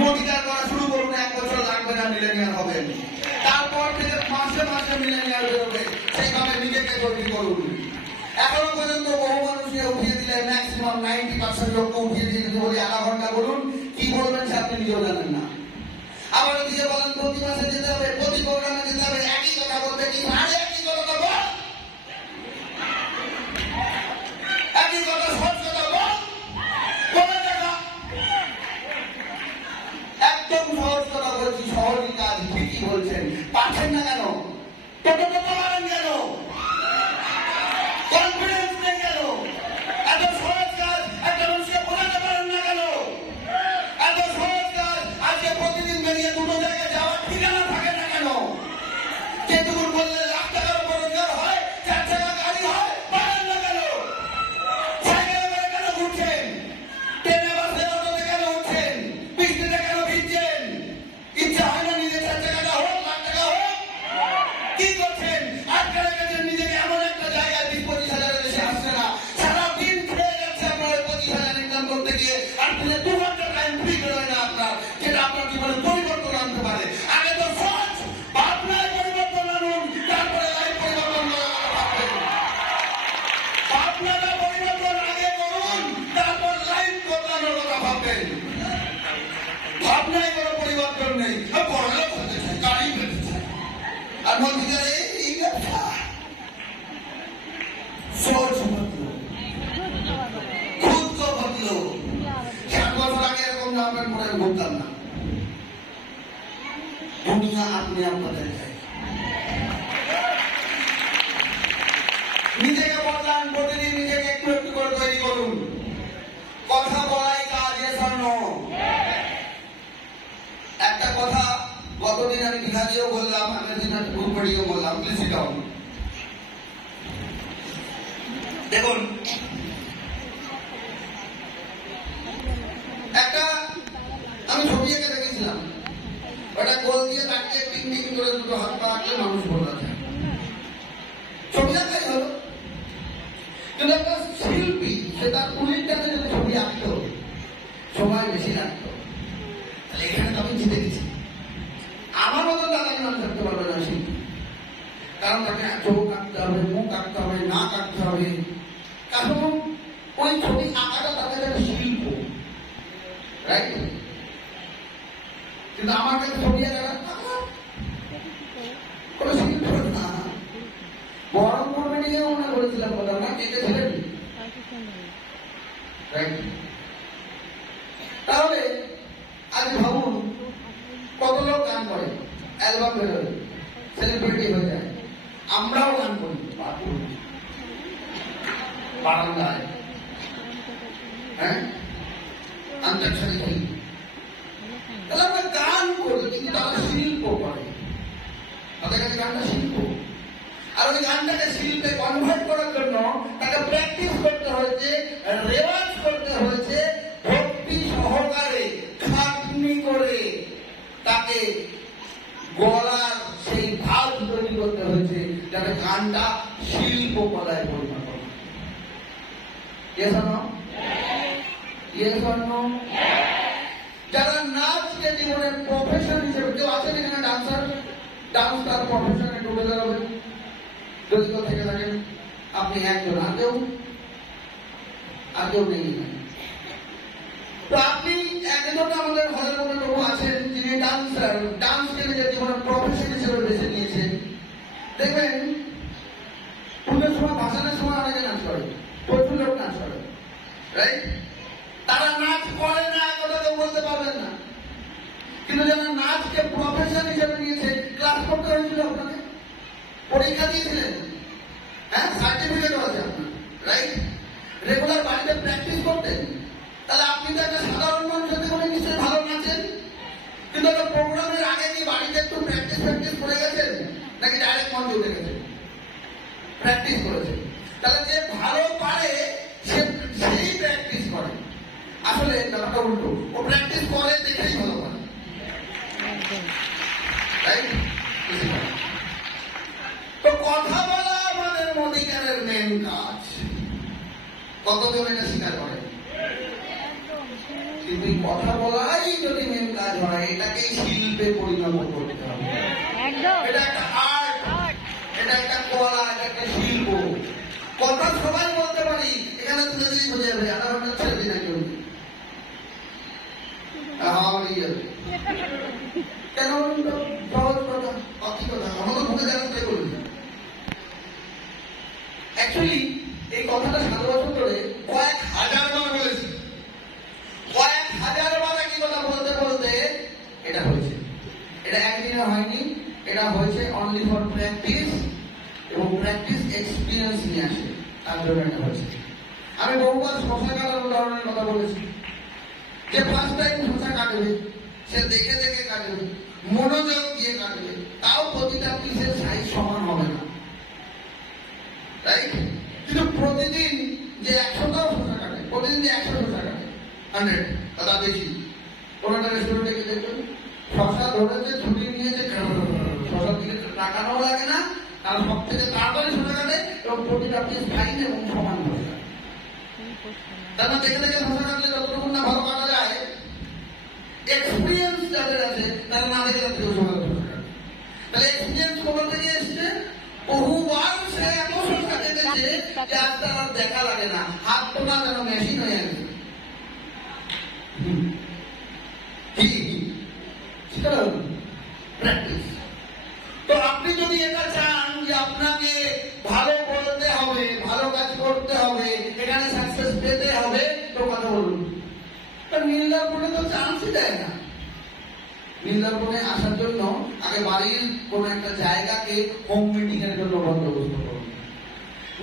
মোদিকার করা শুরু করুন, 1 বছর লাগবে না মিলেনিয়াল হবেন। তারপর থেকে মাসে মাসে মিলেনিয়াল বেরোবে, সেইভাবে নিজেকে তৈরি করুন। এখনো পর্যন্ত বহু মানুষকে উঠিয়ে দিলে, ম্যাক্সিমাম 90% লোককে উঠিয়ে দিয়ে যদি বলি 1/2 ঘন্টা বলুন, কি বলবেন সে আপনি নিজেও জানেন না। আবার দিয়ে বলেন প্রতি মাসে যেতে হবে, প্রতি প্রোগ্রামে যেতে হবে, একই কথা বলবে, কি আরে একই কথা বল, একই কথা, সব কথা বল, বলে দেখা। একদম সহজ কথা বলছি, সহজই কাজ, ঠিকই বলছেন। পাচ্ছেন না কেন? টোটো পারেন কেন? কনফিডেন্স নেই কেন? এত সহজ কাজ একটা মানুষকে বোঝাতে পারেন না কেন? এত সহজ কাজ আজকে প্রতিদিন বেরিয়ে 2টো জায়গায় যাওয়ার ঠিকানা থাকে না কেন? যেটুকু বললে লাখ টাকার উপর রোজগার হয়, 4 চাকা গাড়ি হয়, পারেন না কেন? সাইকেলে করে কেন ঘুরছেন? ট্রেনে বাসে অটোতে কেন উঠছেন? বৃষ্টিতে কেন ভিজছেন? ইচ্ছা হয় না নিজে 4 চাকাটা হোক, লাখ টাকা হোক? কি করছেন? আটকে রেখেছেন নিজেকে এমন একটা জায়গায়, 20-25 হাজারের বেশি আসছে না। সারাদিন খেয়ে যাচ্ছে আপনার 25,000 ইনকাম করতে গিয়ে, আর দিনে 2 ঘন্টা টাইম ফ্রি বেরোয় না আপনার, যেটা আপনার জীবনে পরিবর্তন আনতে পারে। আগে তো সহজ, ভাবনায় পরিবর্তন আনুন, তারপরে লাইফ পরিবর্তন করার কথা ভাববেন। ভাবনাটা পরিবর্তন আগে করুন, তারপর লাইফ বদলানোর কথা ভাববেন। ভাবনায় কোনো পরিবর্তন নেই, বড়লোক হতে চাই, গাড়ি পেতে চাই, আর মন্দিরে এই ব্যবসা সহজ বদল, খুদ বদল। 7 বছর আগে এরকম জামা প্যান্ট পরে ঘুরতাম না। দুনিয়া আপনি আপনাদের চাই। নিজেকে বদলান, প্রতিদিন নিজেকে একটু একটু করে তৈরি করুন। কথা বলাই কাজ, yes or no? একটা কথা গতদিন আমি দীঘা দিয়েও বললাম, আগের দিন একটা গ্রুপ পড়িয়েও বললাম, প্লিজ সিট ডাউন। দেখুন, একটা আমি ছবি এঁকে দেখেছিলাম, ওটা গোল দিয়ে তাকিয়ে টিং টিং করে 2টো হাত পা রাখলে মানুষ বলা যায়। ছবি আঁকাই হলো, কিন্তু একটা শিল্পী সে তার কুলিটাতে যদি ছবি আঁকতো, সময় বেশি লাগতো, তাহলে এখানে তো আমি জিতে গেছি। আমার মতো দাদাকে মানুষ থাকতে পারবে না শিল্পী, কারণ তাকে চোখ আঁকতে হবে, মুখ আঁকতে হবে, নাক আঁকতে হবে, কারণ ওই ছবি আঁকাটা তাদের একটা শিল্প, রাইট? কিন্তু আমার কাছে ছবি আঁকাটা কোনো শিল্প না। বরং করবে নিয়ে মনে করেছিলাম কথা না, কেটেছিলেন, রাইট? তাহলে আজ ভাবুন, কত লোক গান করে, অ্যালবাম বেরোয়, সেলিব্রিটি হয়ে যায়। আমরাও গান করি বারান্দায়, হ্যাঁ, আন্তর্জাতিক করি, তাহলে আমরা গান করি, কিন্তু তারা শিল্প করে, তাদের কাছে গানটা শিল্প। আর ওই গানটাকে শিল্পে কনভার্ট করার জন্য তাকে প্র্যাকটিস করতে হয়েছে, রেওয়াজ করতে হয়েছে, ভক্তি সহকারে খাটনি করে তাকে গলার সেই ভাব তৈরি করতে হয়েছে, যাতে গানটা শিল্প কলায় পরিণত হয়। Yes or no? Yes or no? যারা নাচকে জীবনের প্রফেশন হিসেবে, কেউ আছেন এখানে ডান্সার, ডান্স তার প্রফেশনে ডুবে যাবেন, যদি কেউ থেকে থাকেন আপনি একজন, আগেও নেই। তো আপনি একজন আমাদের হলের মধ্যে প্রভু আছেন যিনি ডান্সার, ডান্সকে নিজের জীবনের প্রফেশন হিসেবে বেছে নিয়েছেন। দেখবেন পুজোর সময়, ভাষণের সময় অনেকে নাচ করে, প্রচুর লোক নাচ করে, রাইট? তারা নাচ করে না, কথা তো বলতে পারবেন না, কিন্তু যারা নাচকে প্রফেশন হিসেবে নিয়েছে, ক্লাস করতে হয়েছিল আপনাকে, পরীক্ষা দিয়েছিলেন, হ্যাঁ, সার্টিফিকেটও আছে আপনার, রাইট? রেগুলার বাড়িতে প্র্যাকটিস করতেন, তাহলে আপনি তো একটা সাধারণ মানুষ হতে পারে, নিশ্চয়ই ভালো নাচেন, কিন্তু একটা প্রোগ্রামের আগে কি বাড়িতে একটু প্র্যাকটিস করে গেছেন, নাকি ডাইরেক্ট মঞ্চে উঠে গেছেন? প্র্যাকটিস করেছেন। তাহলে যে ভালো পারে সেই প্র্যাকটিস করে। আসলে ব্যাপারটা উল্টো, ও প্র্যাকটিস করে দেখেই ভালো পারে, রাইট? তো কথা বলা আমাদের মোদিকারের মেন কাজ। কতজন এটা স্বীকার করে? কিন্তু কথা বলাই যদি মেন কাজ পরিণত করতে হবে। একদম এটা একটা আর্ট, এটা একটা কলা, এটা একটা শিল্প। কথা সবাই বলতে পারি, এখানে তুলে দিলেই বোঝা যাবে, আধা ঘন্টা ছেড়ে দিই না কেউ। কেন বলুন তো? সহজ কথা, অতি কথা, আমাকে ভুলে যাওয়ার কে বলবে? অ্যাকচুয়ালি এই কথাটা 7 বছর ধরে কয়েক হাজার বার বলেছি, কয়েক হাজার বার একই কথা বলতে বলতে এটা হয়েছে। এটা একদিনে হয়নি, এটা হয়েছে অনলি ফর প্র্যাকটিস, এবং প্র্যাকটিস এক্সপিরিয়েন্স নিয়ে আসে, তার জন্য এটা হয়েছে। আমি বহুবার শশা কাটার উদাহরণের কথা বলেছি, যে ফার্স্ট টাইম শশা কাটবে, সে দেখে দেখে কাটবে, মনোযোগ দিয়ে কাটবে, তাও প্রতিটা পিসের সাইজ সমান হবে না, রাইট? কিন্তু প্রতিদিন যে 100টাও শশা কাটে, প্রতিদিন যে 100 শশা কাটে, 100 তারা বেশি। কোনটা রেস্টুরেন্টে গিয়ে দেখবেন, শশা ধরেছে, ছুটি নিয়েছে, শশার দিকে তাকানো লাগে না, কারণ সব থেকে তাড়াতাড়ি শশা কাটে এবং প্রতিটা পিস ফাইন এবং সমান হয়ে যায়। তারা দেখে দেখে শশা কাটলে যতটুকু না ভালো কাটা যায়, এক্সপিরিয়েন্স যাদের আছে তারা না দেখে তাদের শশা কাটে। তাহলে এক্সপিরিয়েন্স কোথা থেকে এসছে? বহুবার সে এত শশা কেটেছে যে আজ তার আর দেখা লাগে না, হাত তো না যেন মেশিন হয়ে গেছে। প্র্যাকটিস। তো আপনি যদি এটা চান যে আপনাকে ভালো বলতে হবে, ভালো কাজ করতে হবে, এখানে সাকসেস পেতে হবে, তো কথা বলুন। নীলদর্পণে তো চান্সই দেয় না। নীলদর্পণে আসার জন্য আগে বাড়ির কোন একটা জায়গাকে হোম মিটিং এর জন্য বন্দোবস্ত করুন।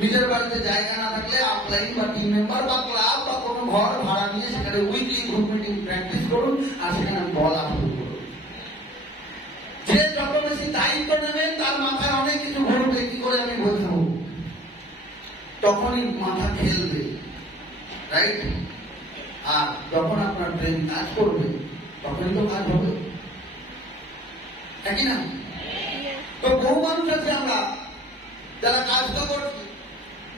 নিজের বাড়িতে জায়গা না থাকলে আপলাইন বা টিম মেম্বার বা ক্লাব বা কোনো ঘর ভাড়া নিয়ে সেখানে উইকলি গ্রুপ মিটিং প্র্যাকটিস করুন, আর সেখানে বলা শুরু করুন। যে যত বেশি দায়িত্ব নেবেন তার মাথায় অনেক কিছু ঘুরবে, কি করে আমি বোঝাবো, তখনই মাথা খেলবে, রাইট? আর যখন আপনার ব্রেন কাজ করবে তখনই তো কাজ হবে, নাকি না? তো বহু মানুষ আছে আমরা যারা কাজ তো করছি,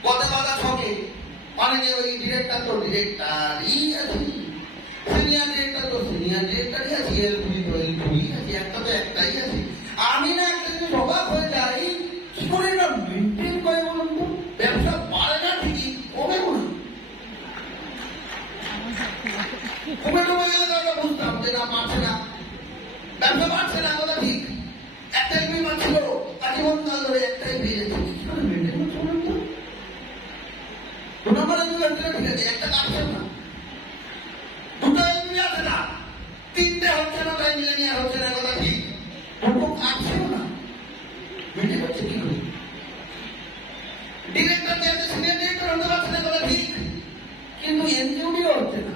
কথা বাধা ছকে, অনেকে ওই ডিরেক্টর তো ডিরেক্টরই আছে, সিনিয়র ডিরেক্টর তো সিনিয়র ডিরেক্টরই আছে, এলপুরি তো এলপুরি আছে, একটা তো একটাই আছে। আমি না একটা জিনিস অবাক হয়ে যাই, কি করে এটা মেনটেন করে বলুন তো? ব্যবসা পারে না ঠিকই, কমে না, কমে ডুবে গেলে তো বুঝতাম যে না পারছে না, ব্যবসা পারছে না, কথা ঠিক। একটাই বিমান ছিল, আজীবন কাল ধরে একটাই পেয়ে যাচ্ছে, কি করে মেনটেন করছে বলুন তো? 2 নম্বরে ঠিক আছে, একটা কাটছে না, 2টা এলবি আছে না, 3টে হচ্ছে না, তাই মিলেনিয়ার হচ্ছে না, কথা ঠিক। 2টো কাটছেও না, মেনটেন হচ্ছে কি করে? ডিরেক্টর যে সিনিয়র ডিরেক্টর হতে পারছে না, কথা ঠিক, কিন্তু এনজিওডিও হচ্ছে না,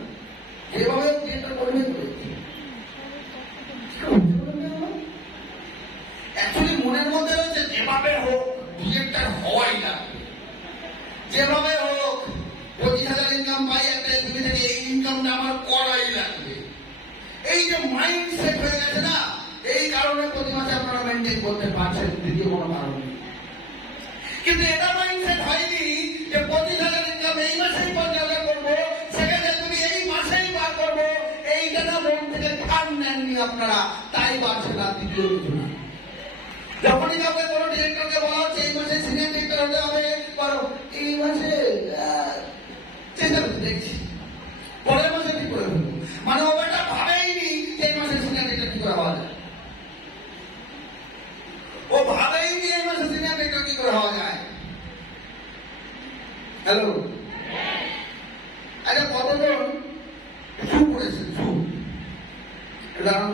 যেভাবে ডিরেক্টর করবে করেছে। অ্যাকচুয়ালি মনের মধ্যে রয়েছে যেভাবে হোক ডিরেক্টর হওয়াই লাগবে, যেভাবে হোক 25,000 ইনকাম পাই একটা এলবি থেকে, এই ইনকামটা আমার করাই লাগবে। এই যে মাইন্ড সেট হয়ে গেছে না, এই কারণে প্রতি মাসে আপনারা মেনটেন করতে পারছেন, দ্বিতীয় কোনো কারণ নেই। কিন্তু এটা মাইন্ডসেট হয়নি যে 25,000 ইনকাম এই মাসেই 50,000 করবো, সেকেন্ড এলবি এই মাসেই পার করবো, এইটা না মন থেকে ঠান নেননি আপনারা, তাই পারছে না, দ্বিতীয় কিছু না। যখনই কাউকে কোনো ডিরেক্টরকে বলা হচ্ছে এই মাসে সিনিয়র ডিরেক্টর হতে হবে, করো, এই মাসে চেষ্টা করতে দেখছি, পরের মাসে ঠিক করে ফেলবো, মানে ও এটা ভাবেইনি যে এই মাসে সিনিয়র ডিরেক্টর কি করে হওয়া যায়, ও ভাবেইনি এই মাসে সিনিয়র ডিরেক্টর কি করে হওয়া যায়। হ্যালো, আরে কতজন শু করেছেন, শু, উদাহরণ